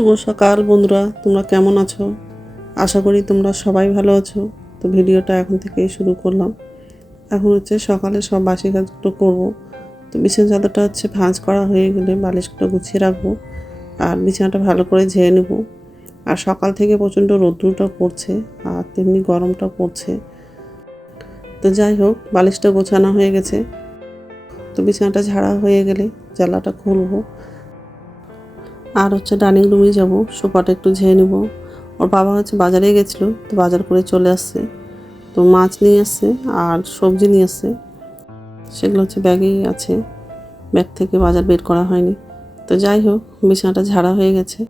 শুভ সকাল বন্ধুরা, তোমরা কেমন আছো? আশা করি তোমরা সবাই ভালো আছো। তো ভিডিওটা এখন থেকেই শুরু করলাম। এখন হচ্ছে সকালে সব বাসি কাজগুলো করব। তো বিছানা চাদরটা হচ্ছে ভাঁজ করা হয়ে গেলে বালিশগুলো গুছিয়ে রাখবো আর বিছানাটা ভালো করে ঝেড়ে নেব। আর সকাল থেকে প্রচণ্ড রৌদ্রটা পড়ছে আর তেমনি গরমটা পড়ছে। তো যাই হোক, বালিশটা গোছানো হয়ে গেছে। তো বিছানাটা ঝাড়া হয়ে গেলে জানলাটা খুলবো আর হচ্ছে ডাইনিং রুমে যাব, সোফাটা একটু ঝেড়ে নেব। ওর বাবা হচ্ছে বাজারে গেছিলো, তো বাজার করে চলে আসছে। তো মাছ নিয়ে আসছে আর সবজি নিয়ে আসছে, সেগুলো হচ্ছে ব্যাগেই আছে, ব্যাগ থেকে বাজার বের করা হয়নি। তো যাই হোক, বিছানাটা ঝাড়া হয়ে গেছে।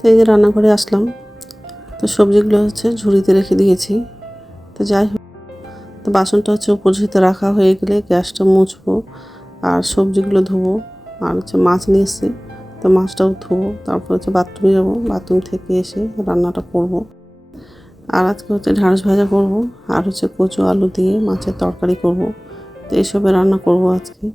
তো এই যে রান্নাঘরে আসলাম। তো সবজিগুলো হচ্ছে ঝুড়িতে রেখে দিয়েছি। তো যাই হোক, তো বাসনটা হচ্ছে উপর ঝুড়িতে রাখা হয়ে গেলে গ্যাসটা মুছবো আর সবজিগুলো ধুবো। আর হচ্ছে মাছ নিয়ে এসেছি, তো মাছটাও ধুবো। তারপর হচ্ছে বাথরুমে যাবো, বাথরুম থেকে এসে রান্নাটা করবো। আর আজকে হচ্ছে ঢ্যাঁড়স ভাজা করবো আর হচ্ছে কচু আলু দিয়ে মাছের তরকারি করবো। তো এইসবে রান্না করবো আজকে।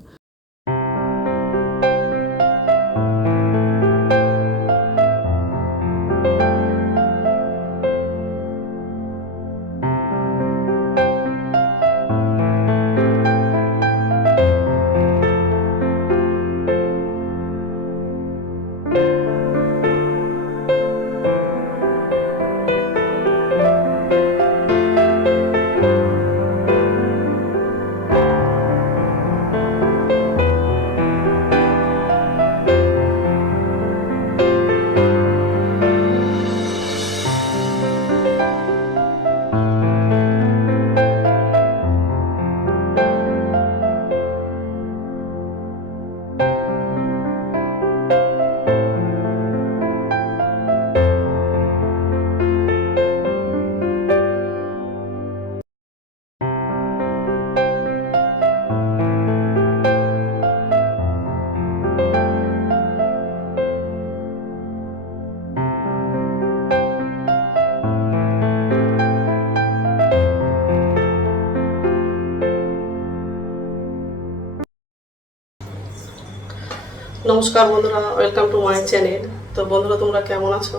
নমস্কার বন্ধুরা, ওয়েলকাম টু মাই চ্যানেল। তো বন্ধুরা, তোমরা কেমন আছো?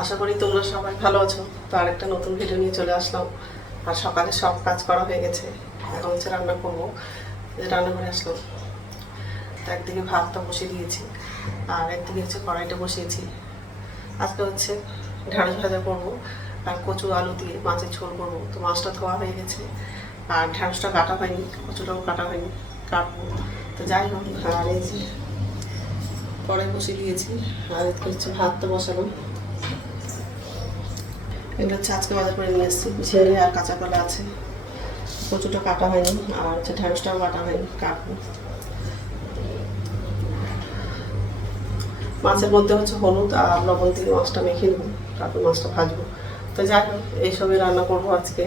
আশা করি তোমরা সবাই ভালো আছো। তো আরেকটা নতুন ভিডিও নিয়ে চলে আসলাম। আর সকালে সব কাজ করা হয়ে গেছে, এখন হচ্ছে রান্না করবো। রান্না করে আসলাম। তো একদিকে ভাতটা বসিয়ে দিয়েছি আর একদিকে হচ্ছে কড়াইটা বসিয়েছি। আজকে হচ্ছে ঢ্যাঁড়স ভাজা করবো আর কচু আলু দিয়ে মাছের ঝোল করবো। তো মাছটা ধোয়া হয়ে গেছে আর ঢ্যাঁড়সটা কাটা হয়নি, কচুটাও কাটা হয়নি, কাটবো। তো যাই হোক, আর এই যে কড়াই বসিয়ে দিয়েছি আর এদিকে হচ্ছে ভাতটা বসানো। এগুলো হচ্ছে আজকে বাজার করে নিয়ে এসেছি, ঝিঙে আর কাঁচা কলা আছে। কচুটা কাটা হয়নি আর হচ্ছে ঢ্যাঁড়সটাও কাটা হয়নি, কাটবো। মাছের মধ্যে হচ্ছে হলুদ আর লবণ দিয়ে মাছটা মেখে নেবো, তারপর মাছটা ভাজবো। তো যাই হোক, এইসবই রান্না করবো আজকে।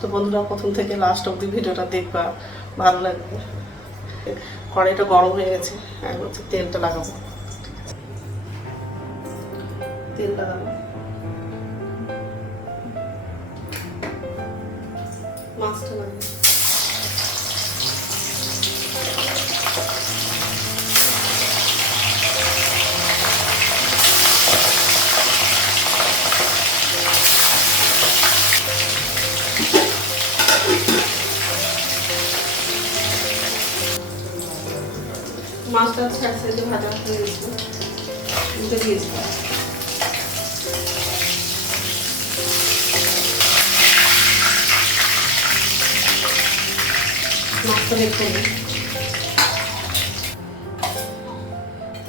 তো বন্ধুরা, প্রথম থেকে লাস্ট অব্দি ভিডিওটা দেখবা, ভালো লাগবে। কড়াইটা গরম হয়ে গেছে, এখন হচ্ছে তেলটা লাগাবো। তেল লাগাবো, মাছটা লাগাবো। মাছটা হচ্ছে এক সাইডে ভাজা হয়ে গেছে, উঠে দিয়েছি। মাছটা দেখতে হবে।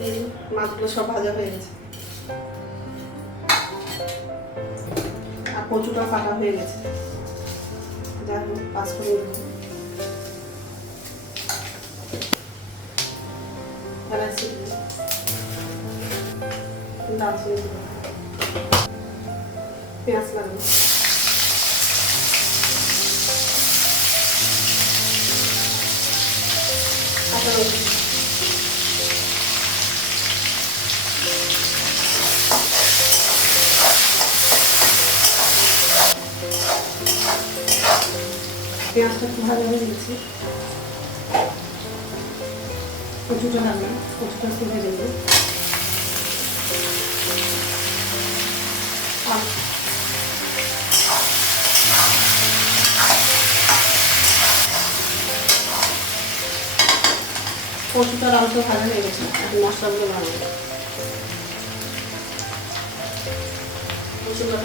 এই মাছগুলো সব ভাজা হয়ে গেছে আর কচুটা কাটা হয়ে গেছে। যাই হোক, পাঁচ করে দেবো। এলাচি দেবো, দারচিনি দেবো, পেঁয়াজ লাগবে, কাঁচা লঙ্কা, পেঁয়াজটা একটু ভালো হয়ে গেছে। কচুটা লাগবে, কচুটা একটু ভেজে দেবো। কচুটা আলুটা ভাজা হয়ে গেছে, এখন মশলাগুলো বানাবো। কচুটা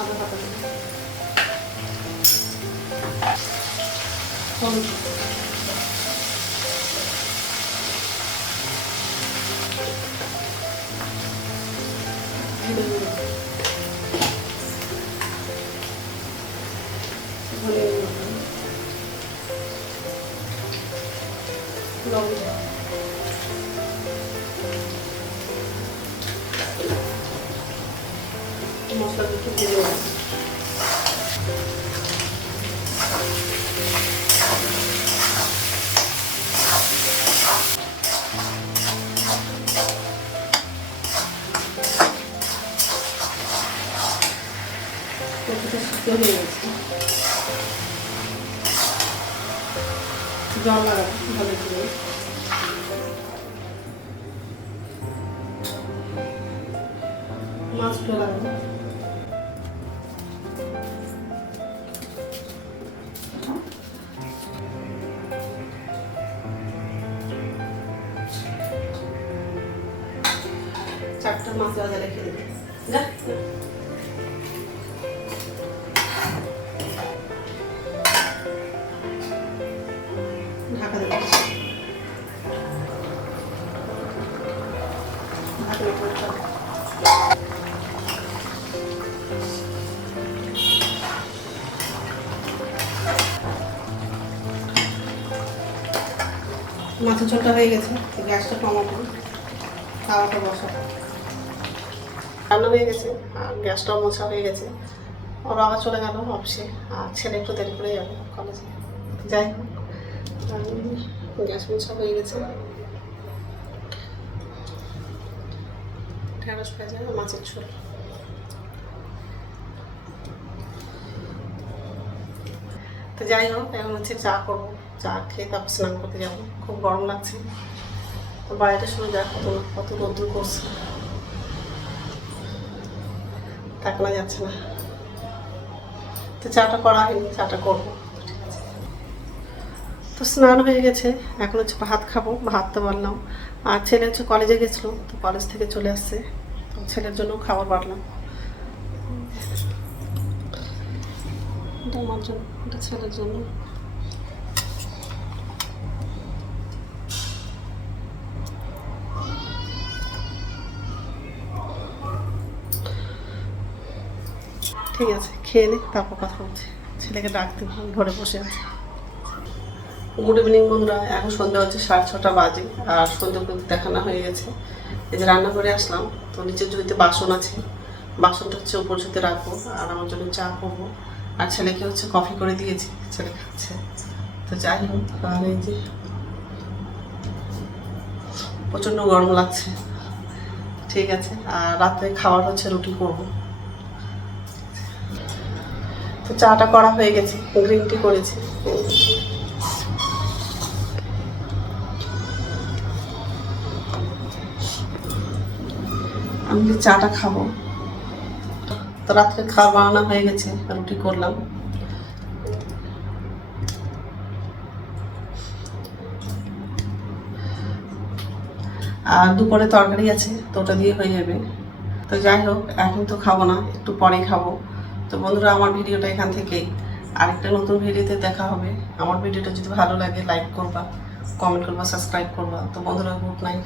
আদা পাতা দেবো, হলুদ, জিরে গুঁড়ো, ধনে গুঁড়ো, লবণ, মশলাটা একটু ভেজে নেব। কচুটা সিদ্ধ হয়ে গেছে, জল লাগাবো ভালো করে। মাছটা লাগাবো, চারটা মাছ ভাজা রেখে দেবো। ঢাকা দেবো, মাছের ঝোলটা হয়ে গেছে, গ্যাসটা কমাবো, তাওয়াটা বসাবো। রান্না হয়ে গেছে আর গ্যাসটাও মোছা হয়ে গেছে। ওর বাবা চলে গেল অফিসে আর ছেলে একটু দেরি করে যাবে কলেজে। যাই হোক, গ্যাস মোছা হয়ে গেছে। ঢেঁড়স ভাজা, মাছের ঝোল। তো যাই হোক, এখন হচ্ছে চা করবো। চা খেয়ে তারপর স্নান করতে যাবো। খুব গরম লাগছে, বাইরে শুনে দেখো তো কত রোদ্দুর করছে, তাকানো যাচ্ছে না। তো চাটা করা হয়নি, চাটা করবো। তো স্নান হয়ে গেছে, এখন হচ্ছে ভাত খাবো। ভাত তো বাড়লাম, আর ছেলে হচ্ছে কলেজে গেছিলো, তো কলেজ থেকে চলে আসছে, তো ছেলের জন্য খাবার বাড়লাম। এটা আমার জন্য, এটা ছেলের জন্য। ঠিক আছে, খেয়ে নি, তারপর কথা বলছি। ছেলেকে ডাকতে ঘরে বসে আছে। গুড ইভিনিং বন্ধুরা, এখন সন্ধ্যা হচ্ছে 6:30 বাজে, আর সন্ধ্যা দেখানো হয়ে গেছে। এই যে রান্না করে আসলাম, তো নিচের ঝুড়িতে বাসন আছে, বাসনটা হচ্ছে উপর ঝুড়িতে রাখবো, আর আমার জন্য চা করবো। আর ছেলেকে হচ্ছে কফি করে দিয়েছি, ছেলে খাচ্ছে। তো যাই হোক, আর এই যে প্রচণ্ড গরম লাগছে। ঠিক আছে, আর রাত্রে খাবার হচ্ছে রুটি করবো। তো চাটা করা হয়ে গেছে, গ্রিন টি করেছি। আমি যে চাটা খাবো। তো রাত্রে খাবার বানানো হয়ে গেছে, রুটি করলাম। আর দুপুরে তরকারি আছে, তো ওটা দিয়ে হয়ে যাবে। তো যাই হোক, এখন তো খাবো না, একটু পরেই খাবো। তো বন্ধুরা, আমার ভিডিওটা এখান থেকেই, আরেকটা নতুন ভিডিওতে দেখা হবে। আমার ভিডিওটা যদি ভালো লাগে লাইক করবা, কমেন্ট করবা, সাবস্ক্রাইব করবা। তো বন্ধুরা, গুড নাইট।